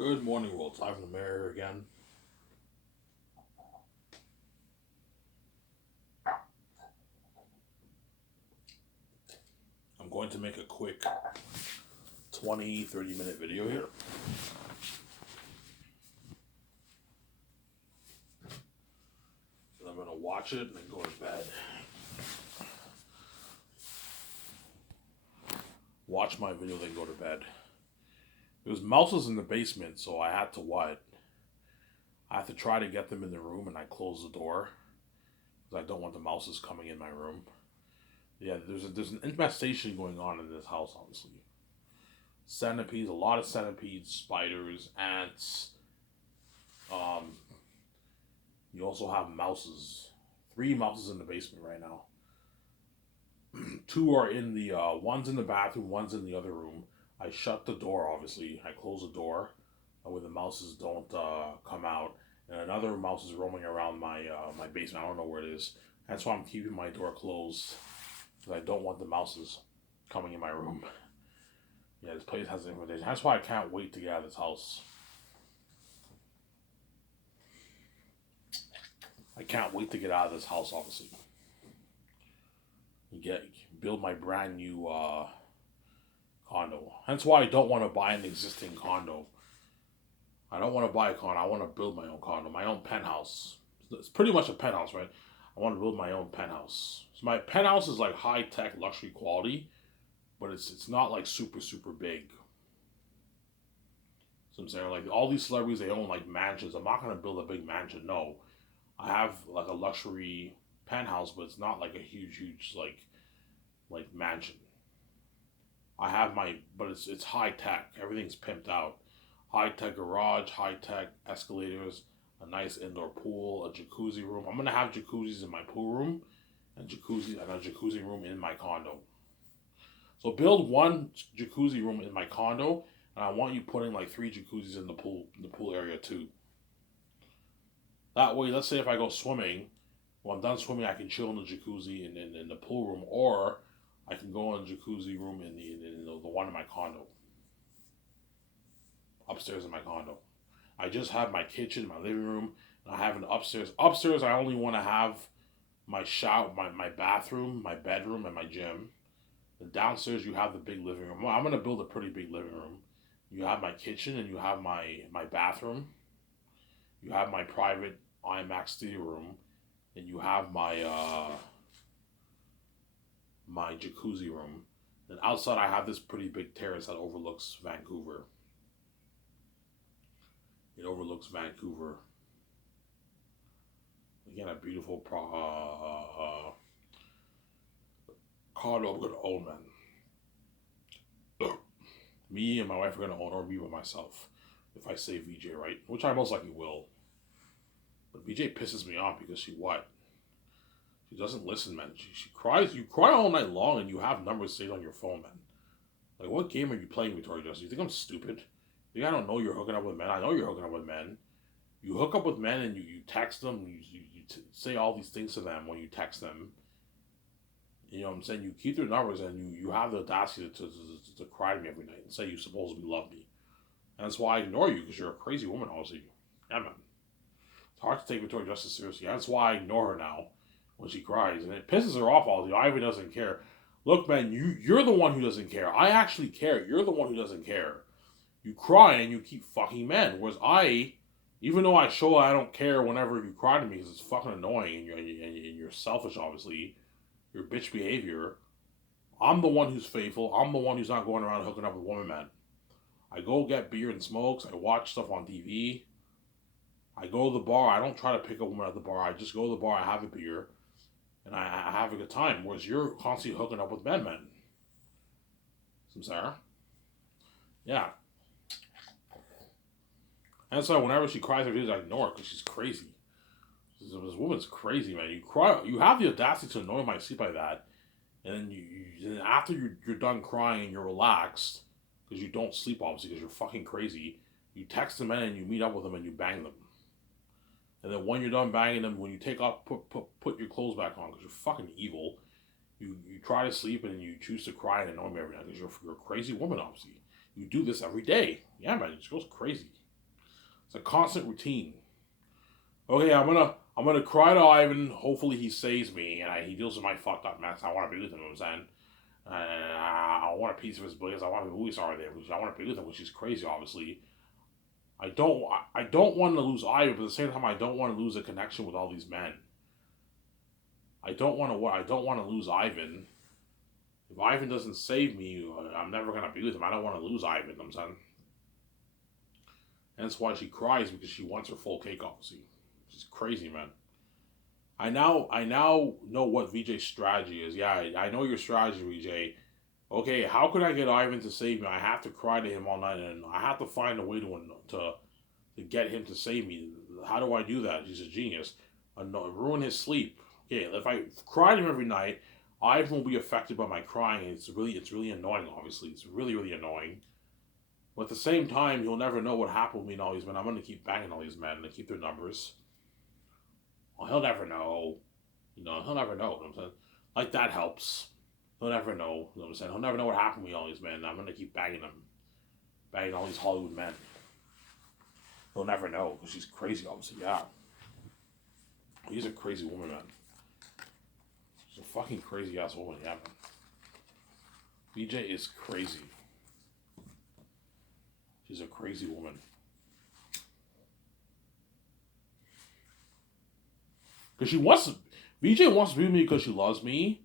Good morning, world. Live from the mirror again. I'm going to make a quick 20-30 minute video here. And I'm going to watch it and then go to bed. Watch my video, then go to bed. There was mouses in the basement, so I had to what? I had to try to get them in the room, and I closed the door because I don't want the mouses coming in my room. Yeah, there's an infestation going on in this house, honestly. Centipedes, a lot of centipedes, spiders, ants. Um, you also have mouses. 3 mouses in the basement right now. Two are in the one's in the bathroom, one's in the other room. I shut the door, obviously. I close the door, where the mouses don't come out. And another mouse is roaming around my basement. I don't know where it is. That's why I'm keeping my door closed, because I don't want the mouses coming in my room. Yeah, this place has an invitation. That's why I can't wait to get out of this house. I can't wait to get out of this house, obviously. Build my brand new condo. Hence why I don't want to buy an existing condo. I don't want to buy a condo. I want to build my own condo, my own penthouse. It's pretty much a penthouse, right? I want to build my own penthouse. So my penthouse is like high tech luxury quality, but it's not like super big. So I'm saying, like, all these celebrities, they own like mansions. I'm not gonna build a big mansion. No, I have like a luxury penthouse, but it's not like a huge like mansion. But it's high tech. Everything's pimped out. High tech garage, high tech escalators, a nice indoor pool, a jacuzzi room. I'm gonna have jacuzzis in my pool room, and a jacuzzi room in my condo. So build one jacuzzi room in my condo, and I want you putting like 3 jacuzzis in the pool area too. That way, let's say if I go swimming, when I'm done swimming, I can chill in the jacuzzi in the pool room, or I can go in the jacuzzi room in the one in my condo, upstairs in my condo. I just have my kitchen, my living room, and I have an upstairs. Upstairs, I only want to have my shower, my bathroom, my bedroom, and my gym. And downstairs, you have the big living room. Well, I'm gonna build a pretty big living room. You have my kitchen, and you have my bathroom. You have my private IMAX studio room, and you have my jacuzzi room. And outside, I have this pretty big terrace that overlooks Vancouver. It overlooks Vancouver. Again, a beautiful condo I'm gonna own, man. Me and my wife are gonna own, or me by myself, if I say VJ right, which I most likely will. But VJ pisses me off because she what? She doesn't listen, man. She cries. You cry all night long, and you have numbers saved on your phone, man. Like, what game are you playing, Victoria Justice? You think I'm stupid? You think I don't know you're hooking up with men? I know you're hooking up with men. You hook up with men, and you text them. You say all these things to them when you text them. You know what I'm saying? You keep their numbers, and you have the audacity to cry to me every night and say you supposedly love me. And that's why I ignore you, because you're a crazy woman, obviously. Yeah, man. It's hard to take Victoria Justice seriously. That's why I ignore her now when she cries. And it pisses her off all the time. Ivy doesn't care. Look, man, you're the one who doesn't care. I actually care. You're the one who doesn't care. You cry and you keep fucking men. Whereas even though I show I don't care whenever you cry to me because it's fucking annoying and you're selfish, obviously, your bitch behavior, I'm the one who's faithful. I'm the one who's not going around hooking up with women, man. I go get beer and smokes. I watch stuff on TV. I go to the bar. I don't try to pick a woman at the bar. I just go to the bar. I have a beer, and I have a good time. Whereas you're constantly hooking up with men. Some Sarah. Yeah. And so whenever she cries or I ignore her because she's crazy. This woman's crazy, man. You cry. You have the audacity to annoy my sleep like that, and then then after you're done crying and you're relaxed because you don't sleep obviously because you're fucking crazy. You text them in and you meet up with them and you bang them. And then when you're done banging them, when you take off, put your clothes back on because you're fucking evil. You try to sleep and then you choose to cry and annoy me every night because you're a crazy woman, obviously. You do this every day. Yeah, man, it just goes crazy. It's a constant routine. Okay, I'm gonna cry to Ivan. Hopefully he saves me and he deals with my fucked up mess. I want to be with him. You know what I'm saying. I want a piece of his bliss. I want a movie star there. I want to be with him, which is crazy, obviously. I don't want to lose Ivan, but at the same time, I don't want to lose a connection with all these men. I don't want to lose Ivan. If Ivan doesn't save me, I'm never gonna be with him. I don't want to lose Ivan. You know what I'm saying. And that's why she cries because she wants her full cake, obviously. She's crazy, man. I now know what VJ's strategy is. Yeah, I know your strategy, VJ. Okay, how could I get Ivan to save me? I have to cry to him all night, and I have to find a way to get him to save me. How do I do that? He's a genius. Ruin his sleep. Okay, if I cry to him every night, Ivan will be affected by my crying. It's really annoying. Obviously, it's really annoying. But at the same time, he'll never know what happened with me and all these men. I'm gonna keep banging all these men and keep their numbers. Well, he'll never know. He'll never know. You know what I'm saying? Like that helps. He'll never know. You know what I'm saying? He'll never know what happened with all these men. I'm gonna keep banging them, banging all these Hollywood men. He'll never know because she's crazy. Obviously, yeah. She's a crazy woman, man. She's a fucking crazy ass woman, yeah, man. BJ is crazy. She's a crazy woman. Because VJ wants to be with me because she loves me.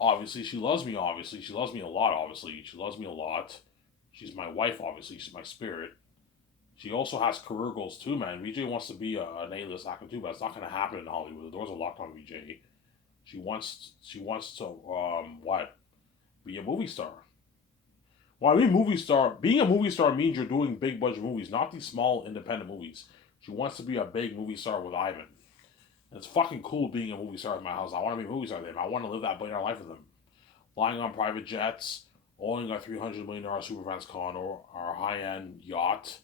Obviously, she loves me, obviously. She loves me a lot, obviously. She loves me a lot. She's my wife, obviously. She's my spirit. She also has career goals too, man. VJ wants to be an A-list actor too, but it's not going to happen in Hollywood. The doors are locked on VJ. She wants to, what? Be a movie star. Well, I mean movie star. Being a movie star means you're doing big budget movies, not these small independent movies. She wants to be a big movie star with Ivan. And it's fucking cool being a movie star in my house. I want to be a movie star with him. I want to live that billionaire life with him. Flying on private jets, owning a $300 million Superfans con or a high-end yacht,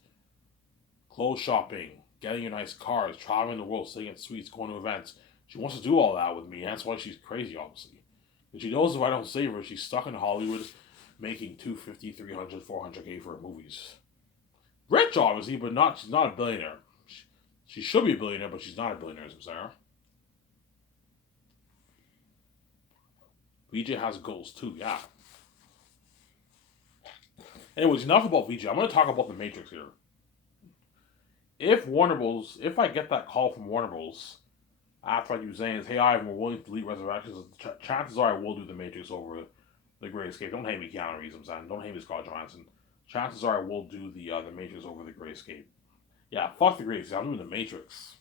clothes shopping, getting in nice cars, traveling the world, staying at suites, going to events. She wants to do all that with me. That's why she's crazy, obviously. But she knows if I don't save her, she's stuck in Hollywood making 250, 300, 400K for her movies. Rich, obviously, but she's not a billionaire. She should be a billionaire, but she's not a billionaire, Sarah. VJ has goals too, yeah. Anyways, enough about VJ. I'm going to talk about the Matrix here. If I get that call from Warner Bros. After I do Zane's, hey Ivan, we're willing to delete Resurrections, chances are I will do the Matrix over the Great Escape. Don't hate me, Keanu Reeves, I'm saying. Don't hate me, Scarlett Johansson. Chances are I will do the Matrix over the Great Escape. Yeah, fuck the Great Escape. I'm doing the Matrix.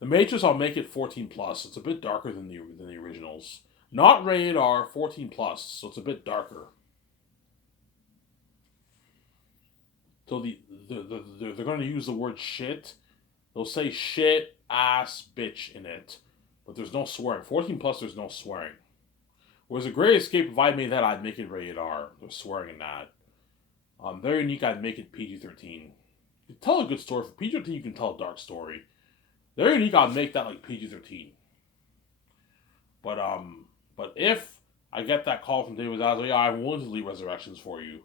The Matrix, I'll make it 14 plus. It's a bit darker than the originals. Not rated R, 14 plus, so it's a bit darker. So they're going to use the word shit. They'll say shit, ass, bitch in it, but there's no swearing. 14 plus, there's no swearing. Whereas a Great Escape, if I made that, I'd make it rated R. There's swearing in that. Very unique, I'd make it PG-13. You can tell a good story. For PG-13, you can tell a dark story. Very unique, I'd make that like PG-13. But if I get that call from David Zaslav, yeah, I'm willing to delete Resurrections for you.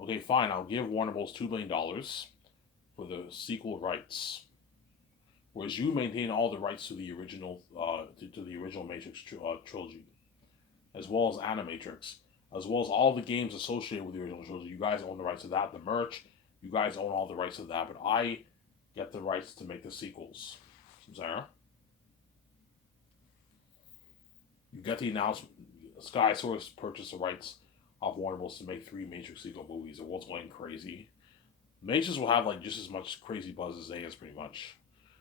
Okay, fine, I'll give Warner Bros. $2 billion for the sequel rights. Whereas you maintain all the rights to the original to the original Matrix trilogy, as well as Animatrix, as well as all the games associated with the original trilogy. You guys own the rights to that, the merch. You guys own all the rights to that, but I get the rights to make the sequels. Sarah, you get the announcement. Sky Source purchased the rights of Warner Bros. To make 3 Matrix sequel movies. The world's going crazy. Matrix will have like just as much crazy buzz as Zayas, pretty much.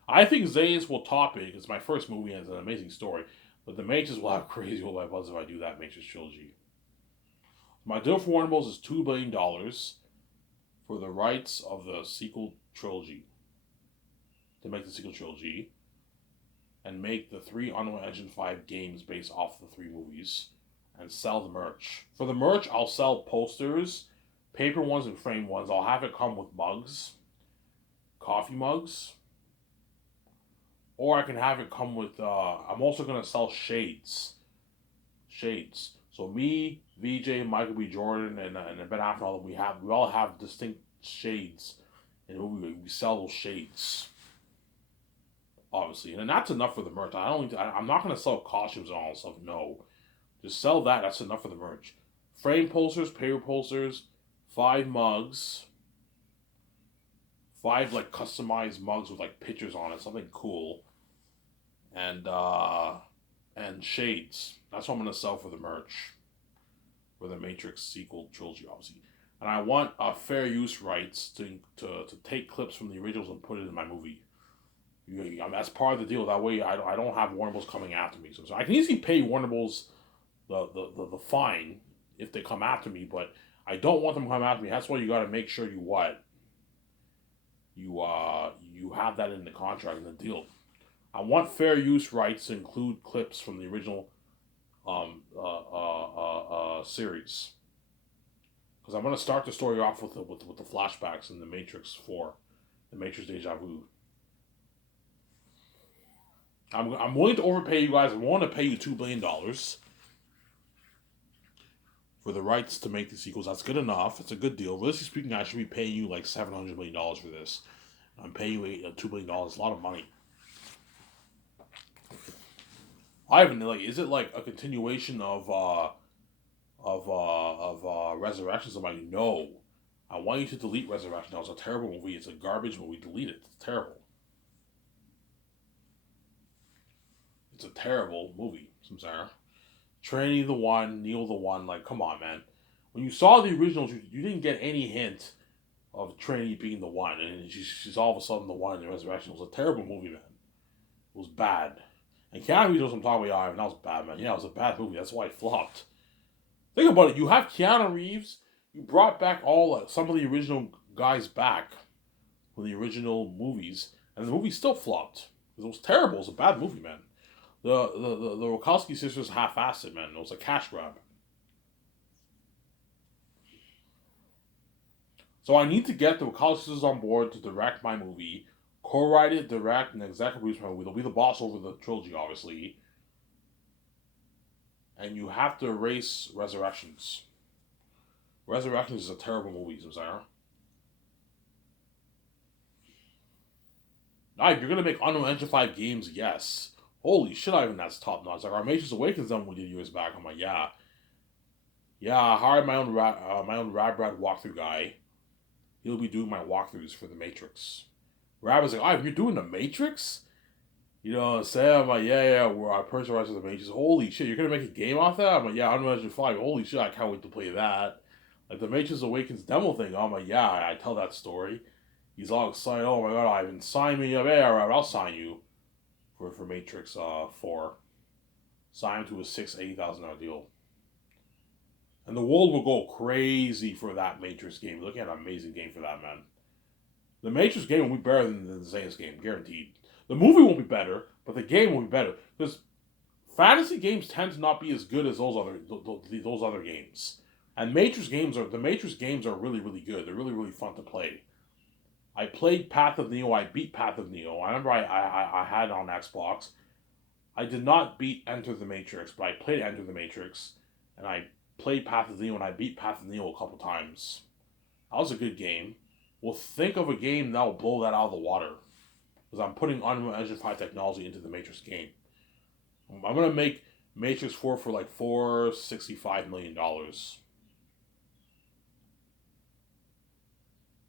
I think Zayas will top it. It's my first movie and it's an amazing story. But the Matrix will have crazy worldwide buzz if I do that Matrix trilogy. My deal for Warner Bros. Is $2 billion for the rights of the sequel trilogy. To make the sequel trilogy. And make the 3 Unreal Engine 5 games based off the 3 movies. And sell the merch. For the merch, I'll sell posters, paper ones and frame ones. I'll have it come with mugs. Coffee mugs. Or I can have it come with, I'm also going to sell shades. Shades. So me, VJ, Michael B. Jordan, and Ben Affleck, we all have distinct shades and we sell those shades, obviously, and that's enough for the merch. I'm not gonna sell costumes and all that stuff. No, just sell that. That's enough for the merch. Frame posters, paper posters, 5 mugs, 5 like customized mugs with like pictures on it, something cool, and shades. That's what I'm gonna sell for the merch for the Matrix sequel trilogy, obviously. And I want fair use rights to take clips from the originals and put it in my movie. That's part of the deal. That way, I don't have Warner Bros. Coming after me. So I can easily pay Warner Bros. The fine if they come after me, but I don't want them to come after me. That's why you got to make sure you have that in the contract and the deal. I want fair use rights to include clips from the original series, because I'm going to start the story off with the flashbacks in the Matrix 4, the Matrix Deja Vu. I'm willing to overpay you guys. I'm willing to pay you $2 billion for the rights to make the sequels. That's good enough. It's a good deal. Realistically speaking, I should be paying you like $700 million for this. I'm paying you $2 billion. It's a lot of money. I haven't like. Is it like a continuation of Resurrections? I'm like, no. I want you to delete Resurrection. That was a terrible movie. It's a garbage movie. Delete it. It's terrible. It's a terrible movie, Samsara. Trinity the One, Neo the One. Like, come on, man. When you saw the originals, you didn't get any hint of Trinity being the One, and she's all of a sudden the One in the Resurrection. It was a terrible movie, man. It was bad. And Keanu Reeves knows what I'm talking about. And that was bad, man. Yeah, it was a bad movie. That's why it flopped. Think about it. You have Keanu Reeves. You brought back some of the original guys back from the original movies, and the movie still flopped. It was terrible. It was a bad movie, man. The Wachowski sisters half-assed it, man. It was a cash grab. So I need to get the Wachowski sisters on board to direct my movie, co-write it, direct, and executive produce my movie. They'll be the boss over the trilogy, obviously. And you have to erase Resurrections. Resurrections is a terrible movie, Sarah. Now, if you're gonna make Unreal Engine 5 games, yes. Holy shit, Ivan, that's top notch. Like our Matrix Awakens done we did years back. I'm like, yeah. Yeah, I hired my own Rad walkthrough guy. He'll be doing my walkthroughs for the Matrix. Rad was like, Ivan, you're doing the Matrix? You know, Sam, I'm like, yeah, I personalized the Matrix. Holy shit, you're gonna make a game off that? I'm like, yeah, Unreal Engine 5. Holy shit, I can't wait to play that. Like the Matrix Awakens demo thing, I'm like, yeah, I tell that story. He's all excited. Oh my god, Ivan, sign me up. Yeah, alright, I'll sign you for Matrix 4. Sign him to a $80,000 deal. And the world will go crazy for that Matrix game. You're looking at an amazing game for that, man. The Matrix game will be better than the Zeus game, guaranteed. The movie won't be better, but the game will be better. Because fantasy games tend to not be as good as those other games. And the Matrix games are really, really good. They're really, really fun to play. I played Path of Neo. I beat Path of Neo. I remember I had it on Xbox. I did not beat Enter the Matrix, but I played Enter the Matrix. And I played Path of Neo, and I beat Path of Neo a couple times. That was a good game. Well, think of a game that will blow that out of the water. Because I'm putting Unreal Engine 5 technology into the Matrix game. I'm going to make Matrix 4 for like $465 million.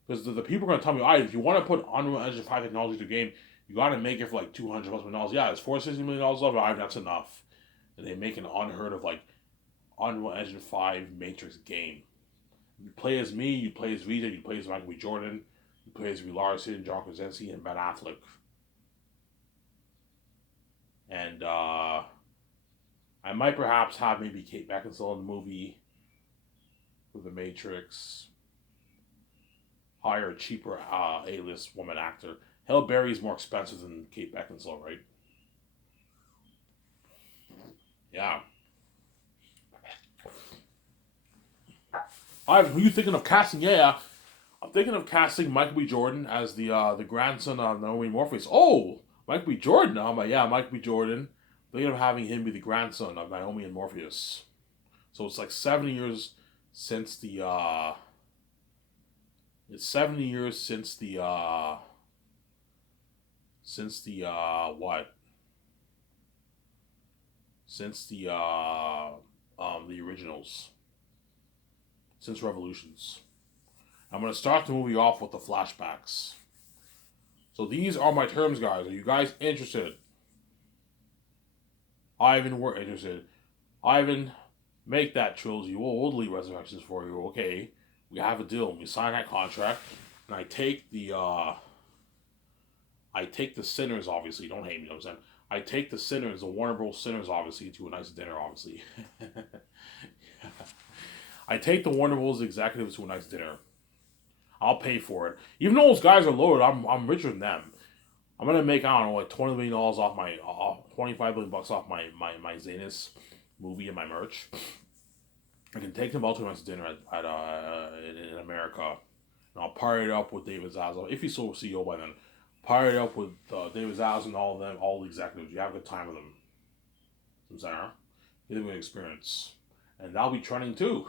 Because the people are going to tell me, if you want to put Unreal Engine 5 technology to the game, you got to make it for like $200 million. Yeah, it's $460 million of it. That's enough. And they make an unheard of like Unreal Engine 5 Matrix game. You play as me, you play as Vijay, you play as Michael B. Jordan, you play as Brie Larson, John Krasinski, and Ben Affleck. And I might perhaps have maybe Kate Beckinsale in the movie with the Matrix. Hire a cheaper A-list woman actor. Halle Berry is more expensive than Kate Beckinsale, right? Yeah. Who are you thinking of casting? Yeah, I'm thinking of casting Michael B. Jordan as the grandson of Naomi Morpheus. Oh, Michael B. Jordan. I'm like, yeah, Michael B. Jordan. Thinking of having him be the grandson of Naomi and Morpheus. So it's like 7 years since the It's 70 years since the what? Since the originals. Since Revolutions. I'm gonna start the movie off with the flashbacks. So these are my terms, guys. Are you guys interested? Ivan, we're interested. Ivan, make that trilogy. We'll delete Resurrections for you. Okay, we have a deal. We sign that contract, and I take the sinners. Obviously, don't hate me. You know what I'm saying? I take the sinners, the Warner Bros. Sinners, obviously, to a nice dinner. Obviously, I take the Warner Bros. Executives to a nice dinner. I'll pay for it. Even though those guys are loaded, I'm richer than them. I'm gonna make, I don't know, like $20 million off my 25 million bucks off my Zanus movie and my merch. I can take them out to a nice dinner in America, and I'll party it up with David Zaslav if he's still CEO by then. Party it up with David Zaslav and all of them, all the executives. You have a good time with them. I'm saying, give them an experience, and that'll be trending too.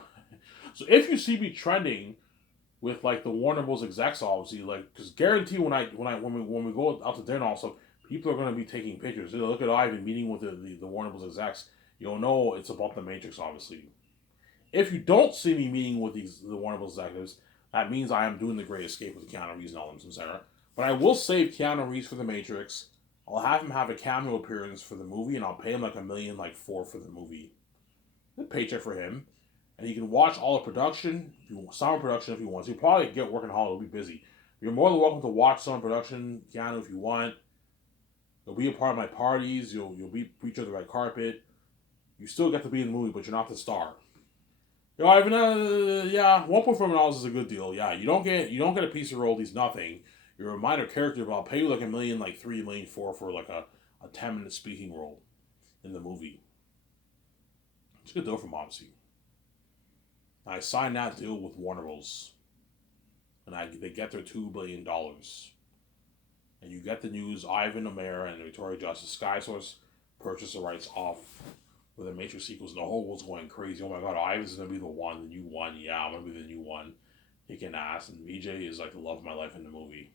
So if you see me trending with like the Warner Bros. Execs, obviously, like, because guarantee when we go out to dinner, also people are going to be taking pictures. They look at Ivan meeting with the Warner Bros. Execs. You'll know it's about the Matrix, obviously. If you don't see me meeting with the Warner Bros. Executives, that means I am doing the Great Escape with Keanu Reeves and all them, etc. But I will save Keanu Reeves for the Matrix. I'll have him have a cameo appearance for the movie, and I'll pay him like $1 million, like $4 for the movie. A paycheck for him. And you can watch all the production, summer production if you want. So you probably get working hard, it'll be busy. You're more than welcome to watch summer production, Keanu, if you want. You'll be a part of my parties. You'll be featured on the red carpet. You still get to be in the movie, but you're not the star. You know, Ivan, yeah, $1.4 million is a good deal. Yeah, you don't get a piece of royalties, nothing. You're a minor character, but I'll pay you like $1 million, like $3 million, $4 for like a 10-minute speaking role in the movie. It's a good deal for Momsy. I signed that deal with Warner Bros. And they get their $2 billion. And you get the news, Ivan Omer and Victoria Justice, SkySource purchased the rights off with the Matrix sequels, and the whole world's going crazy. Oh my god, Ivan's going to be the one, the new one. Yeah, I'm going to be the new one. Kicking ass. And VJ is like the love of my life in the movie.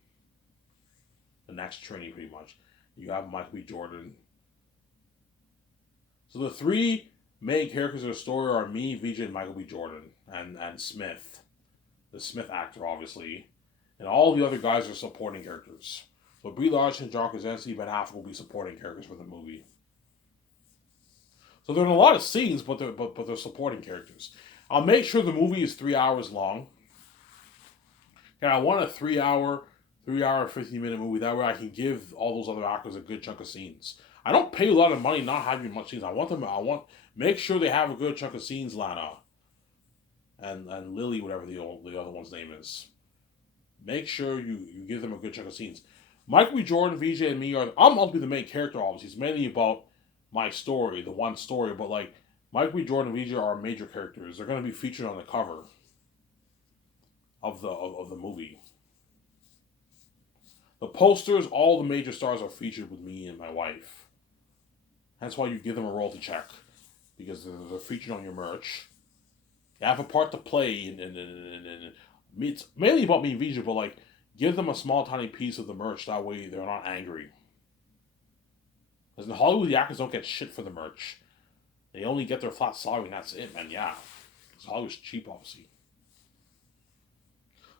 The next Trinity, pretty much. You have Michael B. Jordan. So the three main characters of the story are me, VJ, and Michael B. Jordan. And Smith. The Smith actor, obviously. And all the other guys are supporting characters. So Brie Larson, John Krasinski, Ben Affleck will be supporting characters for the movie. So they're in a lot of scenes, but they're supporting characters. I'll make sure the movie is 3 hours long. And I want a 3 hour, 15-minute movie. That way I can give all those other actors a good chunk of scenes. I don't pay a lot of money not having much scenes. Make sure they have a good chunk of scenes, Lana. And Lily, whatever the other one's name is. Make sure you give them a good chunk of scenes. Michael B. Jordan, VJ, and me I'm ultimately the main character, obviously. It's mainly about my story, the one story, but like Michael B. Jordan and VJ are major characters. They're going to be featured on the cover of the movie. The posters, all the major stars are featured with me and my wife. That's why you give them a royalty check, because they're featured on your merch. They have a part to play, and it's mainly about me and VJ, but like, give them a small, tiny piece of the merch. That way, they're not angry. Because in Hollywood, the actors don't get shit for the merch. They only get their flat salary, and that's it, man. Yeah, because Hollywood's cheap, obviously.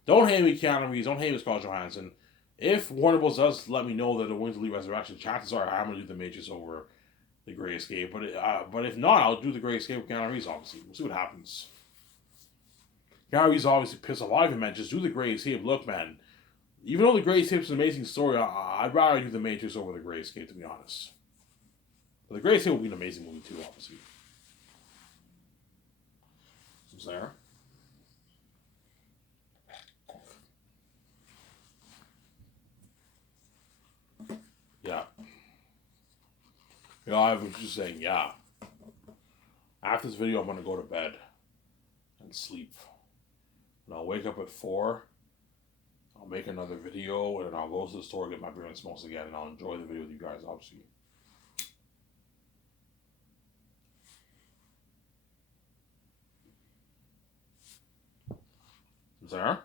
Don't hate me, Keanu Reeves. Don't hate me, Scarlett Johansson. If Warner Bros. Does let me know that they're going to leave Resurrection, chances are I'm going to do the Matrix over the Great Escape. But if not, I'll do the Great Escape with Keanu Reeves, obviously. We'll see what happens. Keanu Reeves obviously pissed off Ivan, man. Just do the Great Escape. Look, man. Even though the Great Escape is an amazing story, I'd rather do the Matrix over the Great Escape, to be honest. But the Great Escape will be an amazing movie, too, obviously. Some Sarah. Yeah. You know, I was just saying, yeah. After this video, I'm going to go to bed and sleep. And I'll wake up at 4. I'll make another video, and then I'll go to the store, get my beer and smokes again, and I'll enjoy the video with you guys, obviously. Sarah?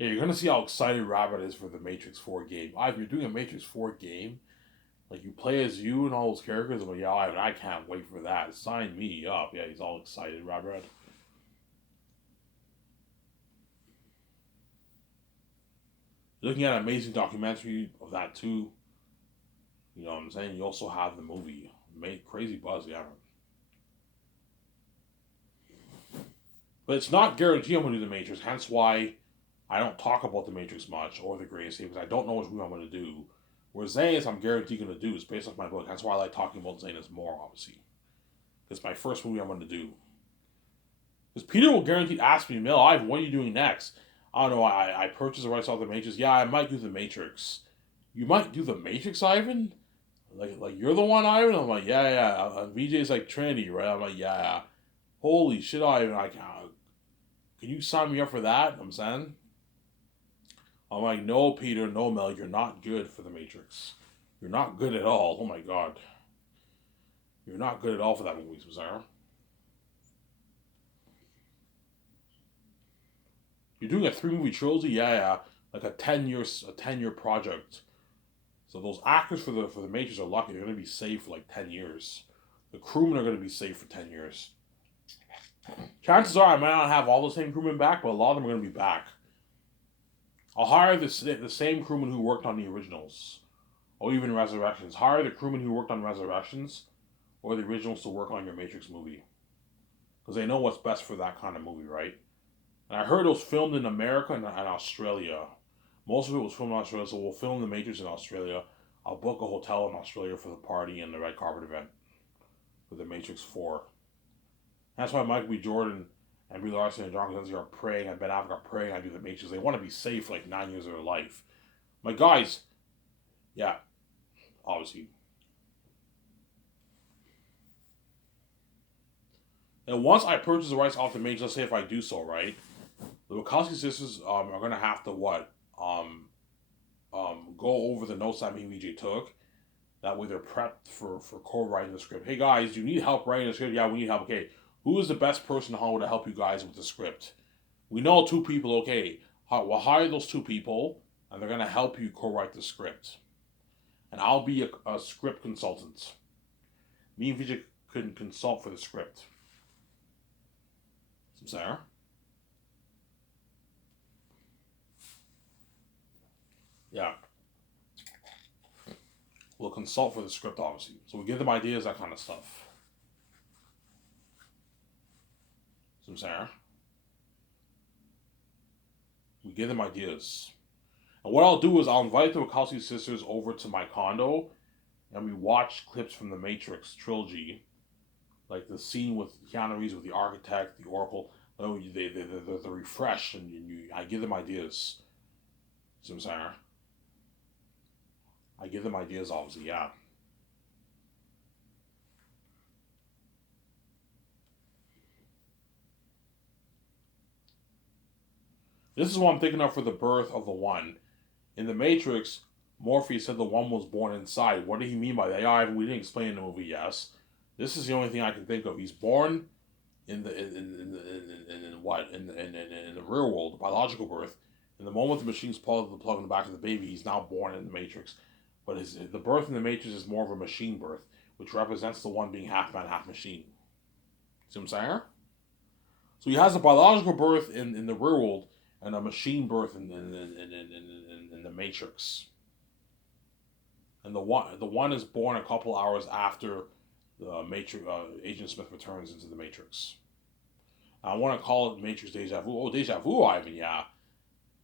Yeah, you're gonna see how excited Rabbit is for the Matrix 4 game. You're doing a Matrix 4 game. Like, you play as you and all those characters. I'm like, yeah, I can't wait for that. Sign me up. Yeah, he's all excited, Rabbit. Looking at an amazing documentary of that too. You know what I'm saying? You also have the movie. Made crazy buzz, yeah. But it's not guaranteed I'm going to do the Matrix, hence why I don't talk about the Matrix much or the Greatest Escape, because I don't know which movie I'm going to do. Where Zanus, I'm guaranteed going to do. It's based off my book. That's why I like talking about Zanus more, obviously. It's my first movie I'm going to do. Because Peter will guarantee ask me, Mel, Ivan, what are you doing next? I don't know, I purchased the rights off the Matrix. Yeah, I might do the Matrix. You might do the Matrix, Ivan? Like you're the one, Ivan? I'm like, yeah. VJ's like Trinity, right? I'm like, yeah. Holy shit, Ivan, I can't. Can you sign me up for that? I'm saying. I'm like, no, Peter, no, Mel, you're not good for the Matrix. You're not good at all. Oh my god. You're not good at all for that movie, Sarah. You're doing a 3-movie trilogy? Yeah. Like a 10-year project. So those actors for the Matrix are lucky. They're gonna be safe for like 10 years. The crewmen are gonna be safe for 10 years. Chances are I might not have all the same crewmen back, but a lot of them are gonna be back. I'll hire the same crewman who worked on the originals, or even Resurrections. Hire the crewman who worked on Resurrections, or the originals to work on your Matrix movie, because they know what's best for that kind of movie, right? And I heard it was filmed in America and Australia. Most of it was filmed in Australia, so we'll film the Matrix in Australia. I'll book a hotel in Australia for the party and the red carpet event for the Matrix 4. That's why Michael B. Jordan and Brie Larson and John Krasinski are praying, and Ben Affleck are praying I do the Matrix. They want to be safe for like 9 years of their life. My guys, yeah, obviously. And once I purchase the rights off the Matrix, let's say if I do so, right, the Wachowski sisters are going to have to what? Go over the notes that me and VJ took. That way they're prepped for co-writing the script. Hey guys, you need help writing the script? Yeah, we need help. Okay, who is the best person in Hollywood to help you guys with the script? We know 2 people, okay. We'll hire those 2 people, and they're going to help you co-write the script. And I'll be a script consultant. Me and VJ can consult for the script. Sarah? Yeah. We'll consult for the script, obviously. So we give them ideas, that kind of stuff. Sarah? We give them ideas. And what I'll do is I'll invite the Wachowski sisters over to my condo, and we watch clips from the Matrix trilogy, like the scene with Keanu Reeves with the architect, the Oracle. They're refreshed, and I give them ideas. Sarah? I give them ideas, obviously, yeah. This is what I'm thinking of for the birth of the One. In the Matrix, Morpheus said the One was born inside. What did he mean by that? Yeah, we didn't explain in the movie. Yes, this is the only thing I can think of. He's born in the real world, biological birth. In the moment the machine's pulled the plug in the back of the baby, he's now born in the Matrix. But the birth in the Matrix is more of a machine birth, which represents the One being half man, half machine. See what I'm saying? So he has a biological birth in the real world and a machine birth in the Matrix. And the one is born a couple hours after the Matrix. Agent Smith returns into the Matrix. I want to call it Matrix Deja Vu. Oh, Deja Vu, Ivan, yeah.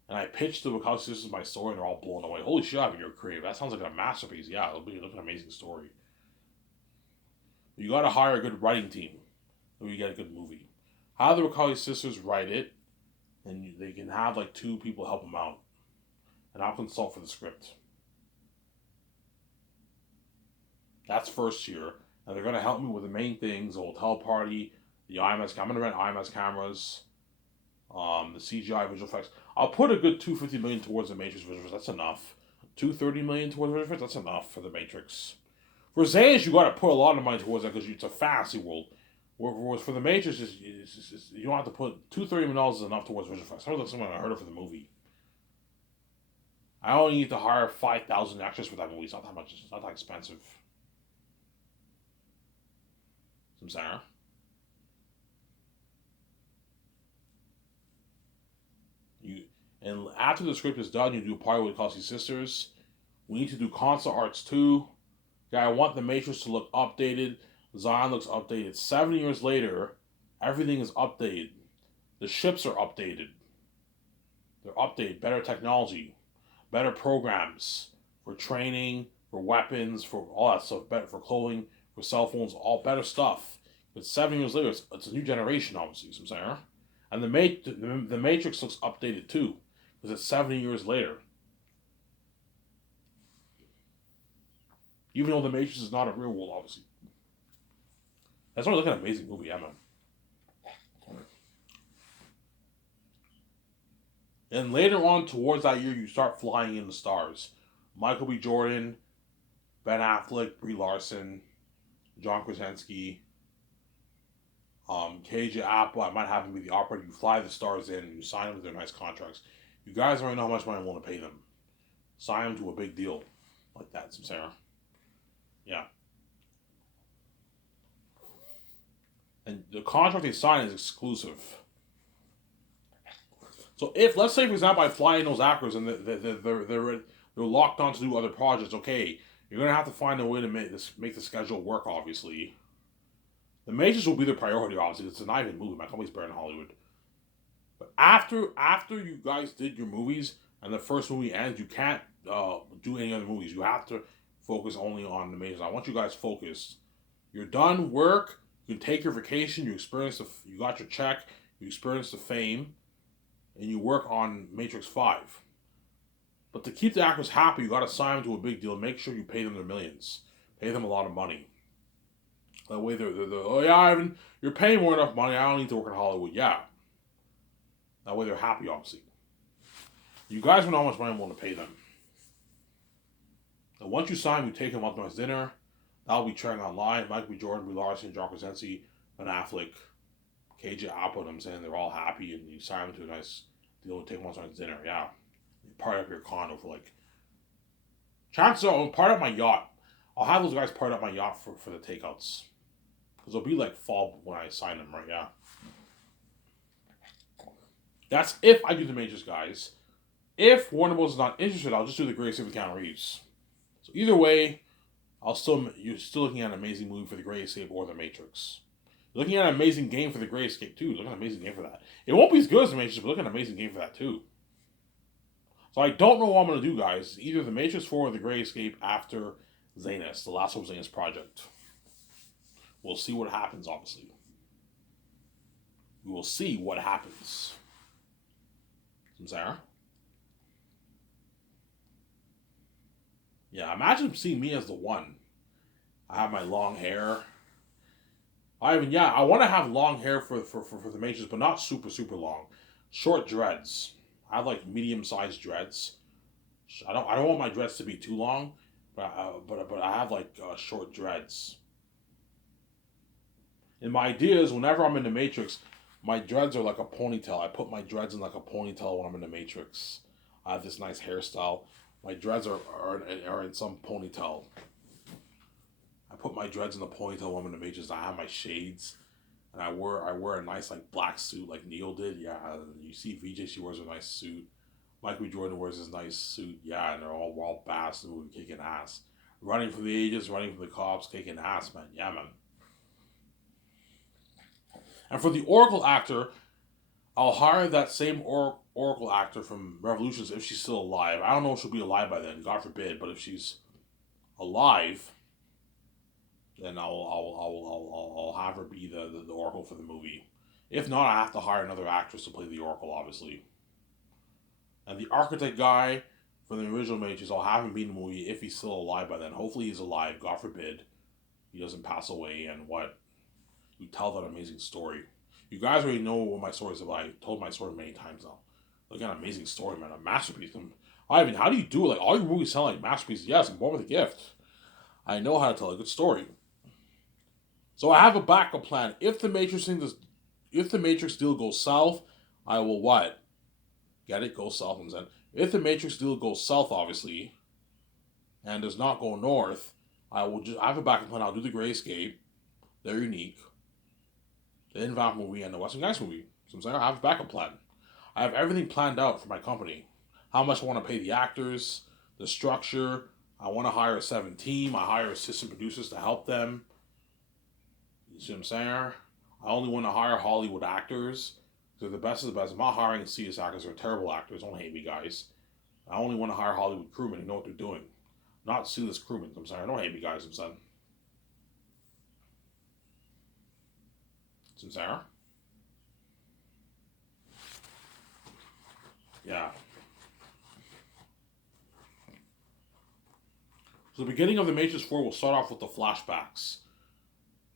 And I pitched the Wachowski sisters my story, and they're all blown away. Holy shit, Ivan, you're creative. That sounds like a masterpiece. Yeah, it'll be an amazing story. You got to hire a good writing team, so you get a good movie. Have the Wachowski sisters write it, and they can have like 2 people help them out, and I'll consult for the script. That's first year, and they're gonna help me with the main things: the hotel party, the IMAX. I'm gonna rent IMAX cameras, the CGI visual effects. I'll put a good $250 million towards the Matrix visual effects. That's enough. $230 million towards visual effects. That's enough for the Matrix. For Zanus, you gotta put a lot of money towards that because it's a fantasy world. Whereas for the Matrix, you don't have to put $230 million is enough towards visual effects. I heard that someone I heard it for the movie. I only need to hire 5,000 actors for that movie. It's not that much. It's not that expensive. Some Sarah. You and after the script is done, you do a party with Kelsey Sisters. We need to do concept arts too. Yeah, I want the Matrix to look updated. Zion looks updated. 7 years later, everything is updated. The ships are updated. They're updated. Better technology, better programs for training, for weapons, for all that stuff. Better for clothing, for cell phones, all better stuff. But 7 years later, it's a new generation, obviously. You know what I'm saying? And the Matrix looks updated too, because it's 70 years later. Even though the Matrix is not a real world, obviously. That's why I look at an amazing movie, yeah, man. And later on, towards that year, you start flying in the stars. Michael B. Jordan, Ben Affleck, Brie Larson, John Krasinski, KJ Apple. I might have him be the operator. You fly the stars in, you sign them to their nice contracts. You guys already know how much money I want to pay them. Sign them to a big deal like that, Sarah. Yeah. And the contract they sign is exclusive. So if, let's say, for example, I fly in those actors and they're locked on to do other projects, okay, you're going to have to find a way to make the schedule work, obviously. The Matrix will be the priority, obviously. It's an Ivan movie. My company's better in Hollywood. But after you guys did your movies and the first movie ends, you can't do any other movies. You have to focus only on the Matrix. I want you guys focused. You're done work. You can take your vacation. You got your check. You experience the fame. And you work on Matrix 5. But to keep the actors happy, you got to sign them to a big deal. Make sure you pay them their millions. Pay them a lot of money. That way they're oh yeah, Ivan, you're paying more enough money. I don't need to work in Hollywood. Yeah. That way they're happy, obviously. You guys know how much money I'm willing to pay them. And once you sign, we take them up to nice dinner. That'll be trending online. Michael B. Jordan, Brie Larson, John Krasinski, Ben Affleck, KJ Apple, I'm saying they're all happy, and you sign them to a nice deal and take them out to nice dinner. Yeah. You part up your condo for chances are I'll part up my yacht. I'll have those guys part up my yacht for the takeouts. Because it'll be like fall when I sign them, right? Yeah. That's if I do the Matrix, guys. If Warner Bros. Is not interested, I'll just do the Great Escape with Keanu Reeves. So either way, you're still looking at an amazing movie for the Great Escape or the Matrix. You're looking at an amazing game for the Great Escape too. Look at an amazing game for that. It won't be as good as the Matrix, but look at an amazing game for that too. So I don't know what I'm going to do, guys. Either the Matrix 4 or the Great Escape after Zanus, the last of Zanus project. We'll see what happens, obviously. We will see what happens. Sarah? Yeah, imagine seeing me as the one. I have my long hair. I want to have long hair for the Matrix, but not super, super long. Short dreads. I have like medium-sized dreads. I don't want my dreads to be too long, but I have short dreads. And my idea is whenever I'm in the Matrix, my dreads are like a ponytail. I put my dreads in like a ponytail when I'm in the Matrix. I have this nice hairstyle. My dreads are in some ponytail. I put my dreads in the ponytail when I'm in the Matrix. I have my shades. And I wear a nice black suit like Neil did. Yeah, you see VJ, she wears a nice suit. Michael B. Jordan wears his nice suit. Yeah, and they're all bass and moving, kicking ass. Running for the ages, running from the cops, kicking ass, man. Yeah, man. And for the Oracle actor, I'll hire that same Oracle actor from Revolutions if she's still alive. I don't know if she'll be alive by then, God forbid. But if she's alive, then I'll have her be the Oracle for the movie. If not, I have to hire another actress to play the Oracle, obviously. And the Architect guy from the original Matrix, I'll have him be in the movie if he's still alive by then. Hopefully he's alive, God forbid. He doesn't pass away, and you tell that amazing story. You guys already know what my story is about. I told my story many times now. Look at an amazing story, man. A masterpiece. Ivan, how do you do it? All your movies sound like masterpieces. Yes, I'm born with a gift. I know how to tell a good story. So I have a backup plan. If the Matrix deal goes south, I will what? Get it? Go south and then. If the Matrix deal goes south, obviously, and does not go north, I have a backup plan. I'll do the Gray Escape. They're unique. The Invamp movie and the Western Guys movie. So I'm saying I have a backup plan. I have everything planned out for my company. How much I want to pay the actors, the structure. I want to hire a 7 team. I hire assistant producers to help them. You see what I'm saying? I only want to hire Hollywood actors. They're the best of the best. I'm not hiring CS actors. They're terrible actors. Don't hate me, guys. I only want to hire Hollywood crewmen who know what they're doing. Not C-list crewmen. I'm sorry. Don't hate me, guys. I'm saying. Sarah? Yeah. So the beginning of the Matrix 4 will start off with the flashbacks.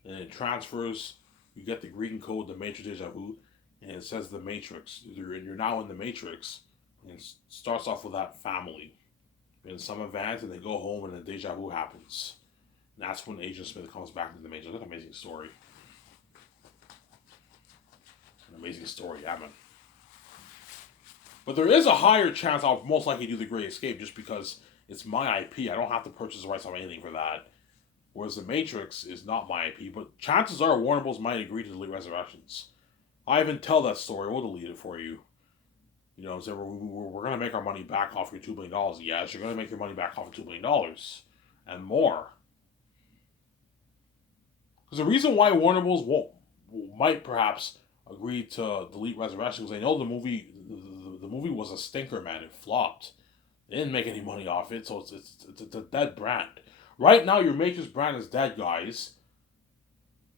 And it transfers. You get the green code, the Matrix Deja Vu, and it says the Matrix. You're now in the Matrix. And it starts off with that family. In some event, and they go home and the Deja Vu happens. And that's when Agent Smith comes back to the Matrix. What an amazing story. An amazing story, yeah, man. But there is a higher chance I'll most likely do the Gray Escape just because it's my IP. I don't have to purchase the rights on anything for that. Whereas the Matrix is not my IP, but chances are Warner Bros. Might agree to delete Resurrections. I even tell that story. We'll delete it for you. You know, so we're going to make our money back off your $2 billion. Yes, you're going to make your money back off of $2 billion and more. Because the reason why Warner Bros. Might perhaps agree to delete Resurrections, they know the movie was a stinker, man. It flopped. They didn't make any money off it, so it's a dead brand. Right now, your Matrix brand is dead, guys.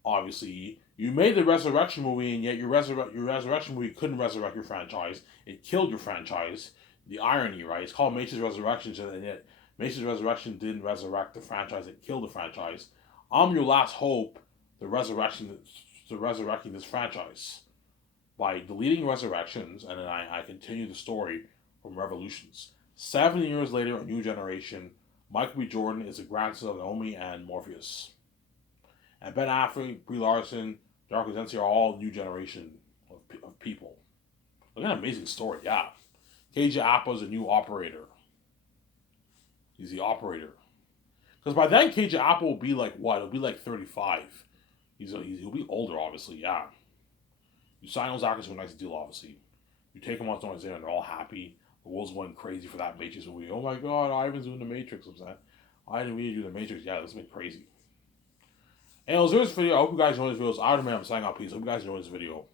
Obviously, you made the Resurrection movie, and yet your Resurrection movie couldn't resurrect your franchise. It killed your franchise. The irony, right? It's called Matrix Resurrections, and yet Matrix Resurrection didn't resurrect the franchise. It killed the franchise. I'm your last hope to resurrecting this franchise by deleting Resurrections, and then I continue the story from Revolutions. 7 years later, a new generation. Michael B. Jordan is the grandson of Naomi and Morpheus. And Ben Affleck, Brie Larson, Darko Dempsey are all new generation of people. Look at an amazing story, yeah. KJ Apa is a new operator. He's the operator. Because by then, KJ Apa will be like what? He'll be like 35. He'll be older, obviously, yeah. You sign those actors to a nice deal, obviously. You take them on to Isaiah and they're all happy. The world's going crazy for that Matrix movie. Oh my god, Ivan's doing the Matrix. I'm saying, I didn't really do the Matrix. Yeah, this has been crazy. Anyways, there's this video. I hope you guys enjoyed this video. It's Iron Man. I'm signing out. Peace. I hope you guys enjoyed this video.